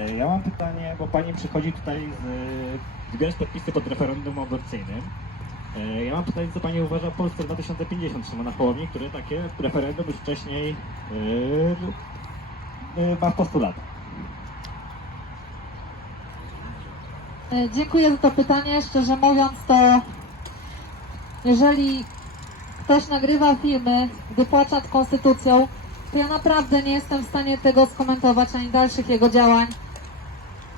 E, Ja mam pytanie, bo pani przychodzi tutaj z zbierać podpisy pod referendum aborcyjnym. E, Ja mam pytanie, co pani uważa o Polsce 2050 Szymona Hołowni, który takie referendum już wcześniej yy, yy, ma w postulatach. Dziękuję za to pytanie. Szczerze mówiąc, to jeżeli ktoś nagrywa filmy, gdy płacz nad konstytucją, to ja naprawdę nie jestem w stanie tego skomentować ani dalszych jego działań.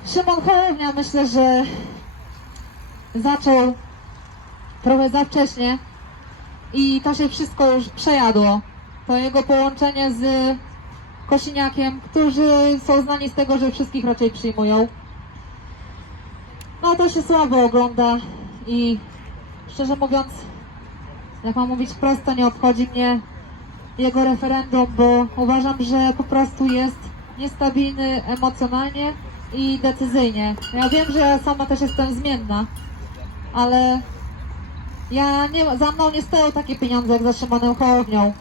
Szymon Hołownia myślę, że zaczął trochę za wcześnie i to się wszystko już przejadło. To jego połączenie z Kosiniakiem, którzy są znani z tego, że wszystkich raczej przyjmują. No to się słabo ogląda i szczerze mówiąc, jak mam mówić prosto, nie obchodzi mnie jego referendum, bo uważam, że po prostu jest niestabilny emocjonalnie i decyzyjnie. Ja wiem, że ja sama też jestem zmienna, ale ja nie, za mną nie stoją takie pieniądze jak za Szymonem Hołownią.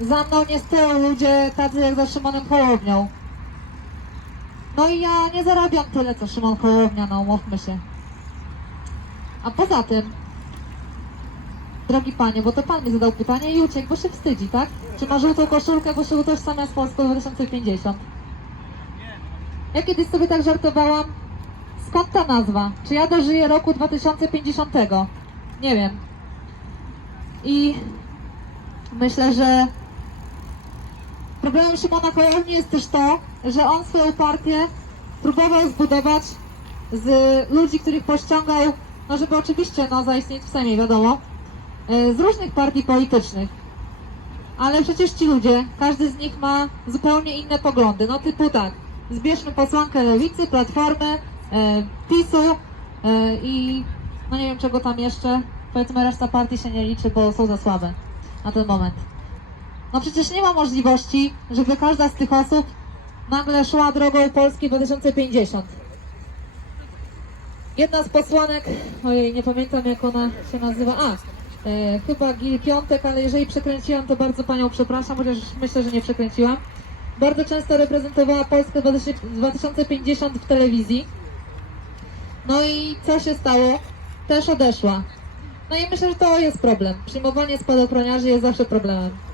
Za mną nie stoją ludzie tacy jak za Szymonem Hołownią. No i ja nie zarabiam tyle, co Szymon Hołownia, no umówmy się. A poza tym, drogi panie, bo to pan mi zadał pytanie i uciekł, bo się wstydzi, tak? Czy ma żółtą koszulkę, bo się utożsamia z Polską 2050? Ja kiedyś sobie tak żartowałam, skąd ta nazwa? Czy ja dożyję roku 2050? Nie wiem. I myślę, że Problemem Szymona Hołowni jest też to, że on swoją partię próbował zbudować z ludzi, których pościągał, no żeby oczywiście no, zaistnieć w Sejmie, wiadomo, e, z różnych partii politycznych. Ale przecież ci ludzie, każdy z nich ma zupełnie inne poglądy. No typu tak, zbierzmy posłankę Lewicy, Platformy, e, PiSu e, i no nie wiem czego tam jeszcze, powiedzmy reszta partii się nie liczy, bo są za słabe na ten moment. No przecież nie ma możliwości, żeby każda z tych osób nagle szła drogą Polski 2050. Jedna z posłanek, ojej, nie pamiętam jak ona się nazywa, a, e, chyba Gil Piątek, ale jeżeli przekręciłam, to bardzo Panią przepraszam, chociaż myślę, że nie przekręciłam. Bardzo często reprezentowała Polskę 2050 w telewizji. No i co się stało? Też odeszła. No i myślę, że to jest problem. Przyjmowanie spadochroniarzy jest zawsze problemem.